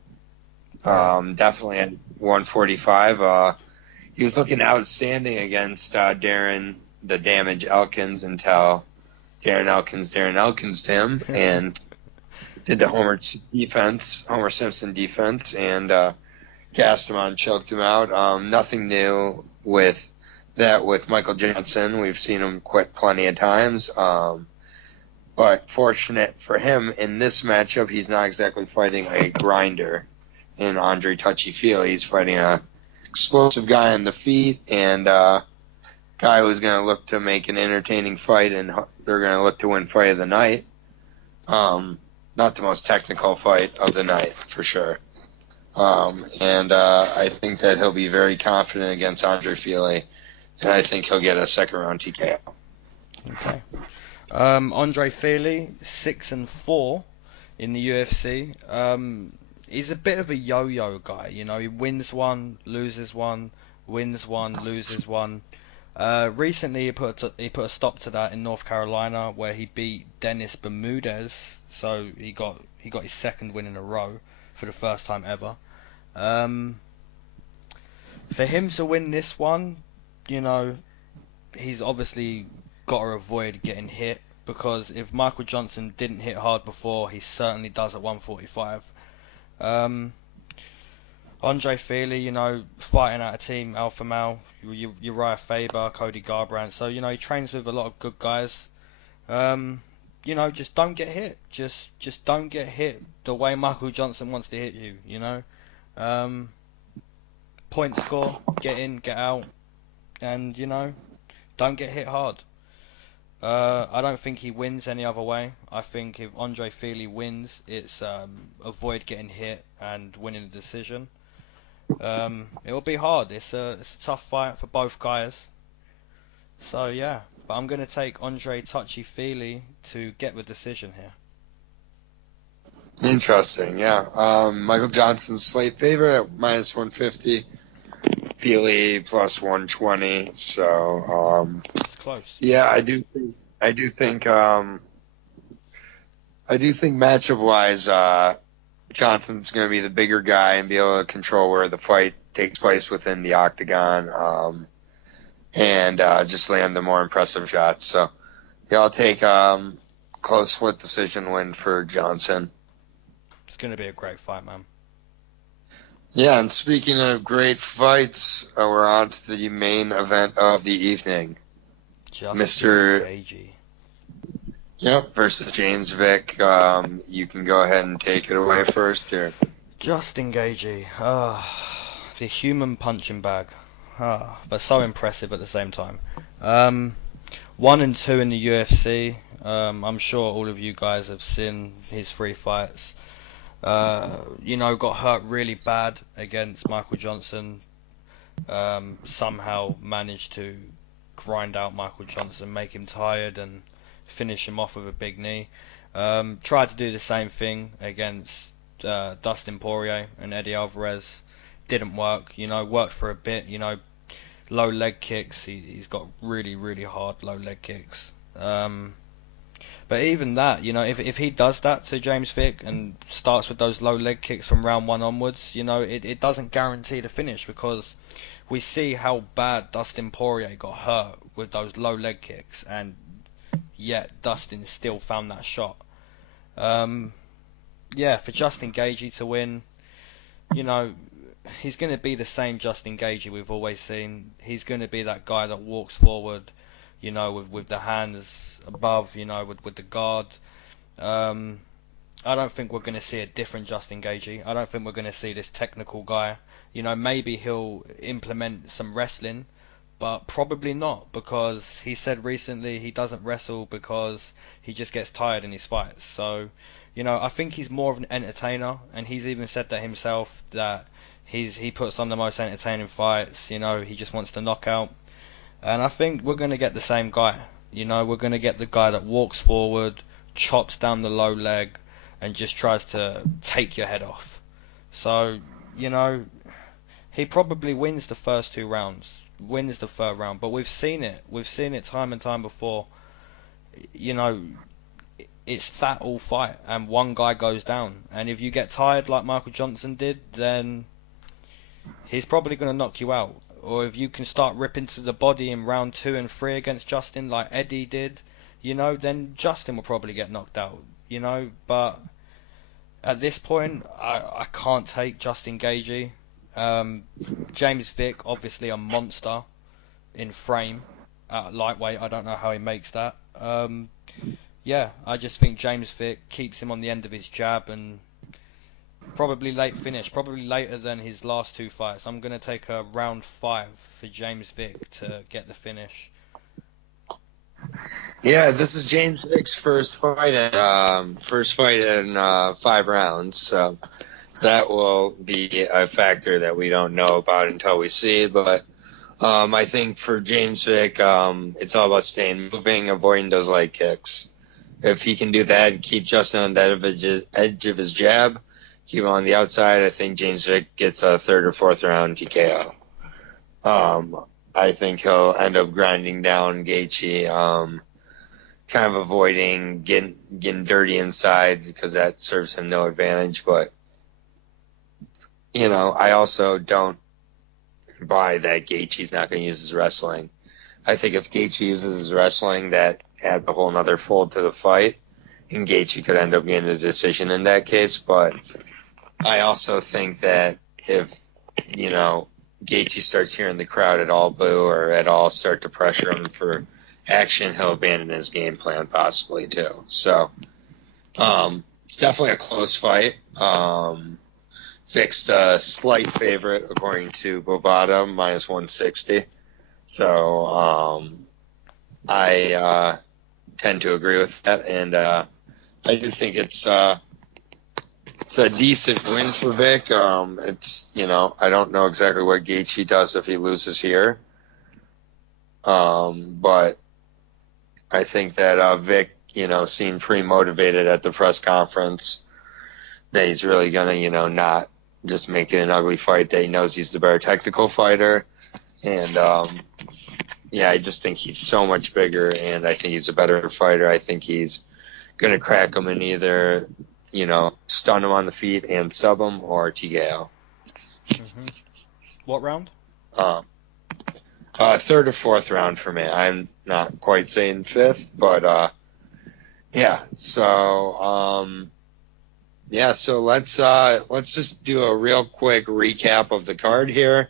Definitely at 145. He was looking outstanding against Darren the Damage Elkins until Darren Elkins to him and did the Homer Simpson defense, and gassed him out and choked him out. Nothing new with that with Michael Johnson. We've seen him quit plenty of times. But fortunate for him in this matchup, he's not exactly fighting a grinder in Andre Touchy-Fili. He's fighting a explosive guy on the feet and a guy who's going to look to make an entertaining fight, and they're going to look to win fight of the night. not the most technical fight of the night, for sure. And I think that he'll be very confident against Andre Fili, and I think he'll get a second-round TKO. Okay. Andre Fili, 6-4 in the UFC. He's a bit of a yo-yo guy, you know. He wins one, loses one, wins one, loses one. Recently, he put a stop to that in North Carolina, where he beat Dennis Bermudez. So he got his second win in a row for the first time ever. For him to win this one, you know, he's obviously got to avoid getting hit, because if Michael Johnson didn't hit hard before, he certainly does at 145. Andre Fili, you know, fighting out a team, Alpha Male, Uriah Faber, Cody Garbrandt, so, you know, he trains with a lot of good guys. You know, just don't get hit. Just don't get hit the way Michael Johnson wants to hit you, you know. Point score, get in, get out, and, you know, don't get hit hard. I don't think he wins any other way. I think if Andre Fili wins, it's avoid getting hit and winning the decision. It'll be hard. It's a tough fight for both guys. So yeah, but I'm gonna take Andre Touchy Fili to get the decision here. Interesting, yeah. Michael Johnson's slight favorite at minus 150. Fili plus 120. So Close. yeah, I do think matchup wise, Johnson's going to be the bigger guy and be able to control where the fight takes place within the octagon, and just land the more impressive shots. So yeah, I'll take close split decision win for Johnson. It's going to be a great fight, man. Yeah, and speaking of great fights, we're on to the main event of the evening. Mr. Gaethje. Yep, versus James Vick. You can go ahead and take it away first here. Justin Gaethje. The human punching bag. But so impressive at the same time. 1-2 in the UFC. I'm sure all of you guys have seen his 3 fights. You know, got hurt really bad against Michael Johnson. Somehow managed to grind out Michael Johnson, make him tired, and finish him off with a big knee. Tried to do the same thing against Dustin Poirier and Eddie Alvarez. Didn't work. You know, worked for a bit. You know, low leg kicks. He's got really, really hard low leg kicks. But even that, you know, if he does that to James Vick and starts with those low leg kicks from round 1 onwards, you know, it doesn't guarantee the finish, because we see how bad Dustin Poirier got hurt with those low leg kicks, and yet Dustin still found that shot. Yeah, for Justin Gaethje to win, you know, he's going to be the same Justin Gaethje we've always seen. He's going to be that guy that walks forward, you know, with the hands above, you know, with the guard. I don't think we're going to see a different Justin Gaethje. I don't think we're going to see this technical guy. You know, maybe he'll implement some wrestling, but probably not, because he said recently he doesn't wrestle because he just gets tired in his fights. So, you know, I think he's more of an entertainer, and he's even said that himself, that he puts on the most entertaining fights. You know, he just wants to knock out. And I think we're going to get the same guy. You know, we're going to get the guy that walks forward, chops down the low leg, and just tries to take your head off. So, you know, he probably wins the first 2 rounds, wins the 3rd round, but we've seen it. We've seen it time and time before. You know, it's that all fight, and one guy goes down. And if you get tired like Michael Johnson did, then he's probably going to knock you out. Or if you can start ripping to the body in round 2 and 3 against Justin like Eddie did, you know, then Justin will probably get knocked out, you know. But at this point, I can't take Justin Gaethje. James Vick, obviously a monster in frame at lightweight. I don't know how he makes that. Yeah, I just think James Vick keeps him on the end of his jab, and probably late finish, probably later than his last 2 fights. I'm going to take a round 5 for James Vick to get the finish. Yeah, this is James Vick's first fight in 5 rounds. So that will be a factor that we don't know about until we see. But I think for James Vick, it's all about staying moving, avoiding those leg kicks. If he can do that and keep Justin on that edge of his jab, keep him on the outside, I think James Vick gets a 3rd or 4th round TKO. I think he'll end up grinding down Gaethje, kind of avoiding getting dirty inside because that serves him no advantage. But, I also don't buy that Gaethje's not going to use his wrestling. I think if Gaethje uses his wrestling, that adds a whole nother fold to the fight, and Gaethje could end up getting a decision in that case. But I also think that if, Gaethje starts hearing the crowd at all boo or at all start to pressure him for action, he'll abandon his game plan possibly too. So it's definitely a close fight. Fixed a slight favorite according to Bovada, minus 160. So I tend to agree with that, and I do think it's a decent win for Vick. It's I don't know exactly what Gaethje does if he loses here, but I think that Vick, seemed pretty motivated at the press conference that he's really gonna not just make it an ugly fight. That he knows he's the better technical fighter, and I just think he's so much bigger, and I think he's a better fighter. I think he's going to crack him and either, stun him on the feet and sub him or TKO. Mm-hmm. What round? 3rd or 4th round for me. I'm not quite saying 5th, but So let's just do a real quick recap of the card here,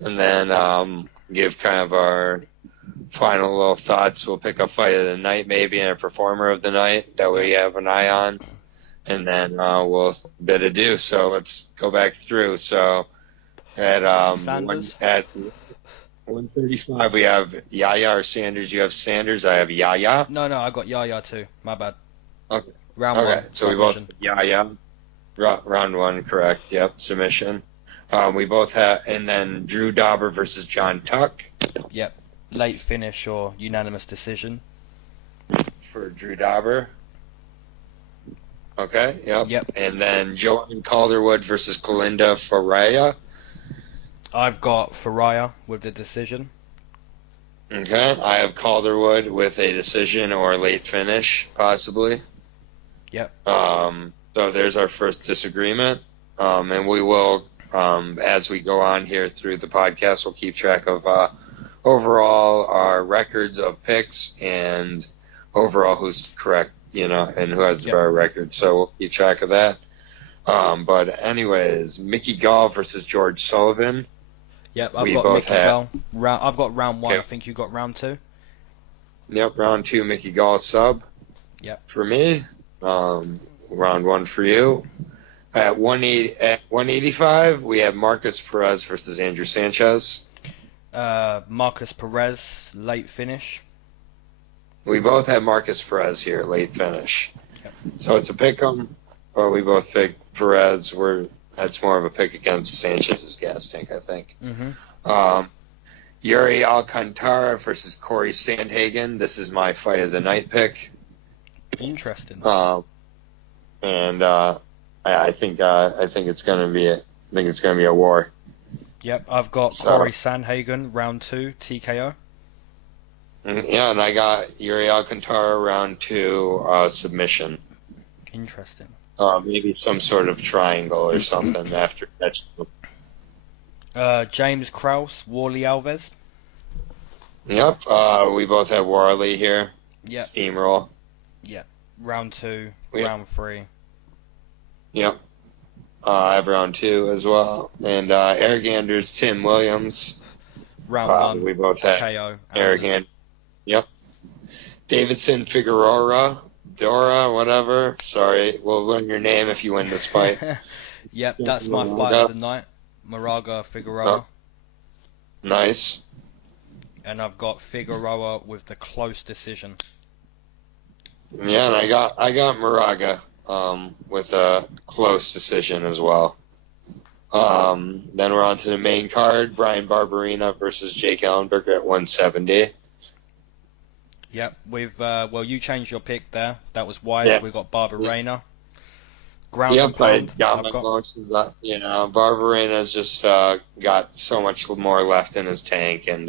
and then give kind of our final little thoughts. We'll pick a fight of the night maybe and a performer of the night that we have an eye on, and then we'll bid adieu. So let's go back through. So at 135 we have Yaya or Sanders. You have Sanders. I have Yaya. No, I got Yaya too. My bad. Okay. Round 1. So we both Yaya. Round 1, correct. Yep, submission. We both have, and then Drew Dauber versus John Tuck. Yep, late finish or unanimous decision. For Drew Dauber. Okay, Yep. And then Joanne Calderwood versus Kalinda Faria. I've got Faria with the decision. Okay, I have Calderwood with a decision or late finish, possibly. Yep. So there's our first disagreement. And we will, as we go on here through the podcast, we'll keep track of overall our records of picks and overall who's correct, and who has the better record. So we'll keep track of that. But anyways, Mickey Gall versus George Sullivan. Yep, I've got Mickey Gall. I've got round 1. Yep. I think you got round 2. Yep, round 2, Mickey Gall sub. Yep. For me. Round 1 for you. At 185, we have Marcus Perez versus Andrew Sanchez. Marcus Perez, late finish. We both have Marcus Perez here, late finish. Yep. So it's a pick 'em, or we both pick Perez. That's more of a pick against Sanchez's gas tank, I think. Mm-hmm. Iuri Alcantara versus Cory Sandhagen. This is my fight of the night pick. Interesting. And I think it's gonna be a war. Yep, I've got Cory Sandhagen round 2 TKO. Yeah, and I got Iuri Alcantara round 2 submission. Interesting. Maybe some sort of triangle or something after catching. James Krause, Warley Alves. Yep. We both have Warley here. Yep. Steamroll. Yep. Round 2, round 3. Yep. I have round 2 as well. And Eric Anders, Tim Williams. Round 1. We both have KO. Eric Anders. Yep. Deiveson, Figueiredo, Dora, whatever. Sorry, we'll learn your name if you win this fight. Yep, that's my fight of the night. Moraga, Figueiredo. Oh. Nice. and I've got Figueiredo with the close decision. Yeah, and I got Moraga with a close decision as well. Then we're on to the main card, Bryan Barbarina versus Jake Ellenberger at 170. Yep, well, you changed your pick there. That was wise. Yeah. We got Barbarina. Ground and I pound. got my emotions up. You know, Barbarina's just got so much more left in his tank, and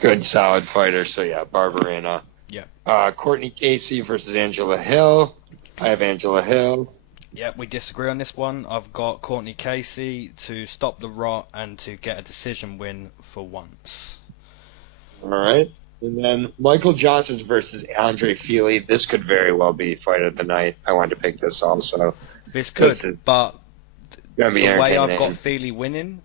good, solid fighter. So yeah, Barbarina. Yeah. Courtney Casey versus Angela Hill. I have Angela Hill. Yeah, we disagree on this one. I've got Courtney Casey to stop the rot and to get a decision win for once. All right. And then Michael Johnson versus Andre Fili. This could very well be fight of the night. I wanted to pick this also. This could, but the way I've got Fili winning,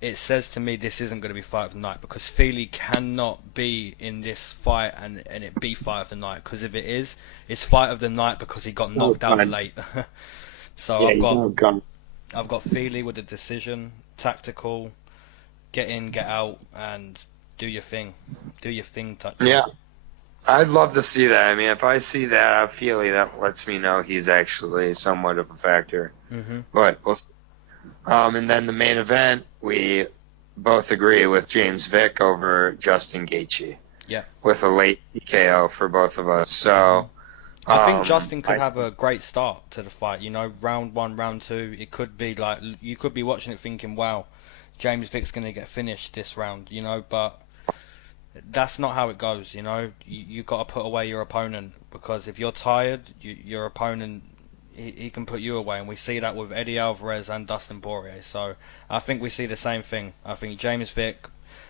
it says to me this isn't going to be fight of the night, because Fili cannot be in this fight and it be fight of the night, because if it is, it's fight of the night because he got knocked out late. So yeah, I've got Fili with a decision, tactical, get in, get out, and do your thing. Do your thing, touch. Yeah. I'd love to see that. I mean, if I see that, I feel that lets me know he's actually somewhat of a factor. Mm-hmm. But we'll see. And then the main event, we both agree with James Vick over Justin Gaethje. Yeah. With a late TKO for both of us. So I think Justin could have a great start to the fight. You know, round 1, round 2, it could be like you could be watching it thinking, "Wow, James Vick's going to get finished this round." You know, but that's not how it goes. You know, you got to put away your opponent, because if you're tired, your opponent he can put you away, and we see that with Eddie Alvarez and Dustin Poirier. So I think we see the same thing. I think James Vick,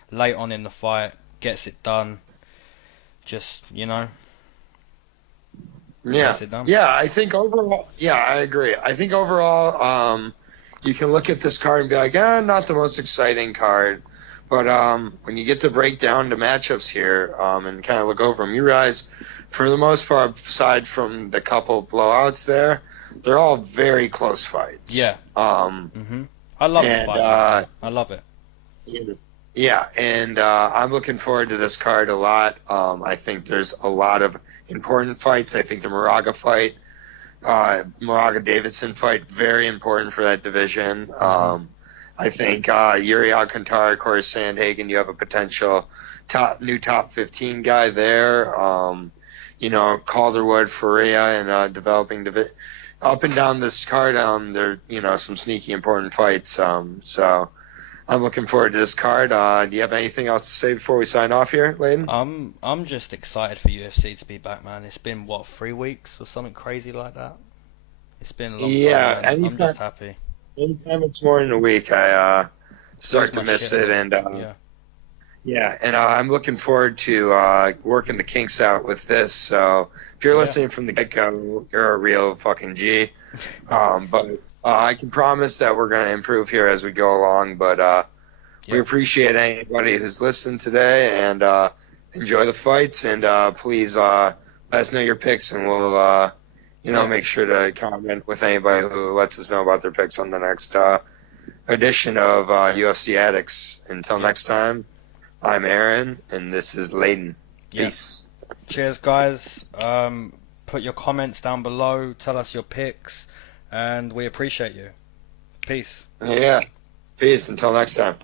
late on in the fight, gets it done. Just, you know. Yeah. Gets it done. Yeah, I think overall, yeah, I agree. I think overall, you can look at this card and be like, not the most exciting card. But when you get to break down the matchups here and kind of look over them, you realize, for the most part, aside from the couple blowouts there, they're all very close fights. Yeah. I love the fight. I love it. Yeah, and I'm looking forward to this card a lot. I think there's a lot of important fights. I think the Moraga fight, Moraga Deiveson fight, very important for that division. I think Iuri Alcantara, Cory Sandhagen, you have a potential new top 15 guy there. You know, Calderwood, Faria, and developing up and down this card. There, you know, some sneaky important fights. So I'm looking forward to this card. Do you have anything else to say before we sign off here, Leyton? I'm just excited for UFC to be back, man. It's been 3 weeks or something crazy like that. It's been a long time. Yeah, I'm just happy. Anytime it's more than a week, I start to miss it, and and I'm looking forward to working the kinks out with this. So if you're listening from the get-go, you're a real fucking G. But I can promise that we're going to improve here as we go along. But we appreciate anybody who's listened today, and enjoy the fights. And please let us know your picks, and we'll make sure to comment with anybody who lets us know about their picks on the next edition of UFC Addicts. Until next time, I'm Aaron, and this is Leyton. Peace. Cheers, guys. Put your comments down below. Tell us your picks, and we appreciate you. Peace. Yeah. Peace. Until next time.